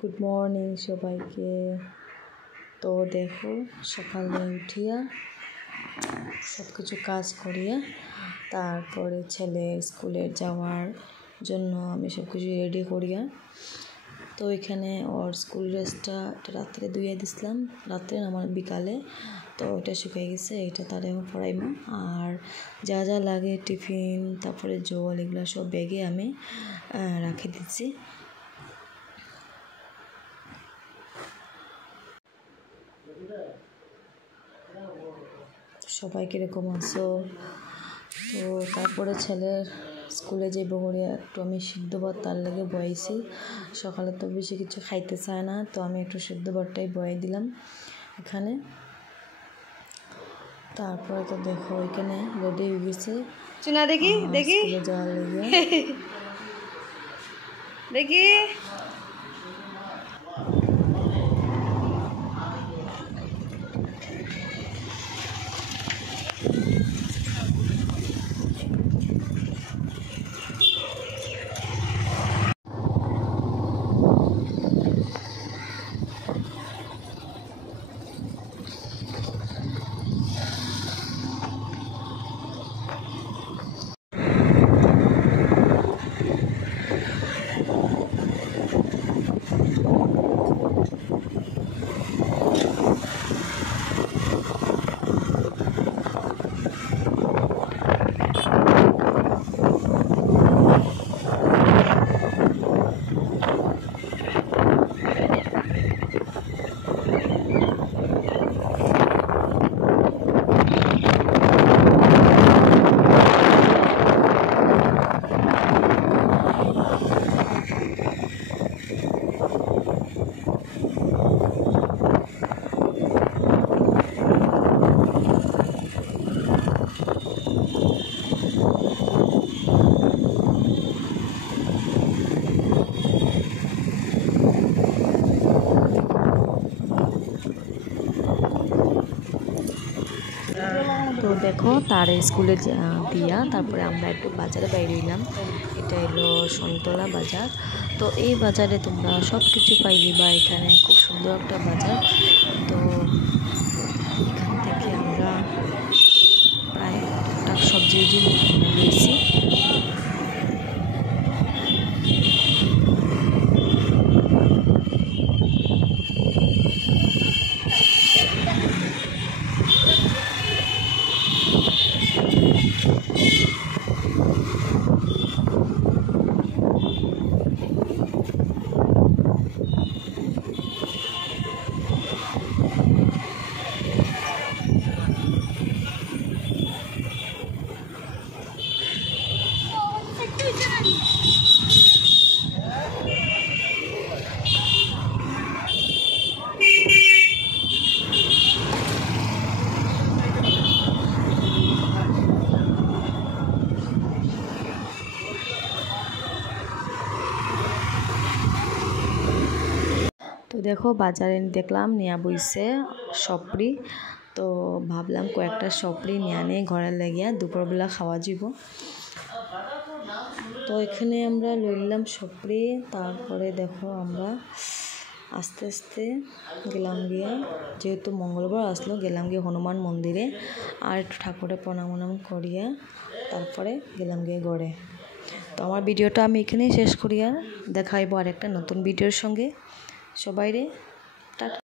Good morning সবাইকে। তো দেখো সকালে উঠিয়া সব কিছু কাজ করিয়া তারপরে ছেলে স্কুলে যাওয়ার জন্য আমি সব কিছু রেডি করিয়া তো এখানে ওর স্কুল ড্রেসটা রাত্রে ধুয়ে দিছিলাম, রাত্রে আমার বিকালে। তো ওটা শুকিয়ে গেছে, এটা তারে পড়াইব। আর যা যা লাগে টিফিন তারপরে জল এগুলো সব ব্যাগে আমি রাখি দিচ্ছি। সবাই কীরকম আছো? তো তারপরে ছেলের স্কুলে যে বহরিয়া একটু আমি সিদ্ধ ভাত তার লেগে বয়েছি। সকালে তো বেশি কিছু খাইতে চায় না, তো আমি একটু সিদ্ধ ভাতটাই বয়ে দিলাম এখানে। তারপরে তো দেখো এখানে রেডি হয়ে গেছে চুনা দেখি দেখি স্কুলে যাওয়ার লেগে। দেখি তো দেখো তার স্কুলে দিয়া তারপরে আমরা একটু বাজারে বাইরে এলাম। এটা হলো সন্তলা বাজার। তো এই বাজারে তোমরা সব কিছু পাইলি বা এখানে খুব সুন্দর একটা বাজার। তো এখান থেকে আমরা প্রায় একটা সবজি নিয়েছি। তো দেখো বাজারে দেখলাম নিয়া বইছে সপরি। তো ভাবলাম কয়েকটা সপরি নিয়ে আনে ঘরে লাগিয়া দুপুরবেলা খাওয়া যাব। তো এখানে আমরা লইলাম সপরি। তারপরে দেখো আমরা আস্তে আস্তে গেলাম গিয়া, যেহেতু মঙ্গলবার আসলো গেলাম গিয়ে হনুমান মন্দিরে আর একটু ঠাকুরের প্রণাম করিয়া তারপরে গেলাম গিয়ে ঘরে। তো আমার ভিডিওটা আমি এখানেই শেষ করিয়া দেখাইব আর একটা নতুন ভিডিওর সঙ্গে। সবাইরে টাটা।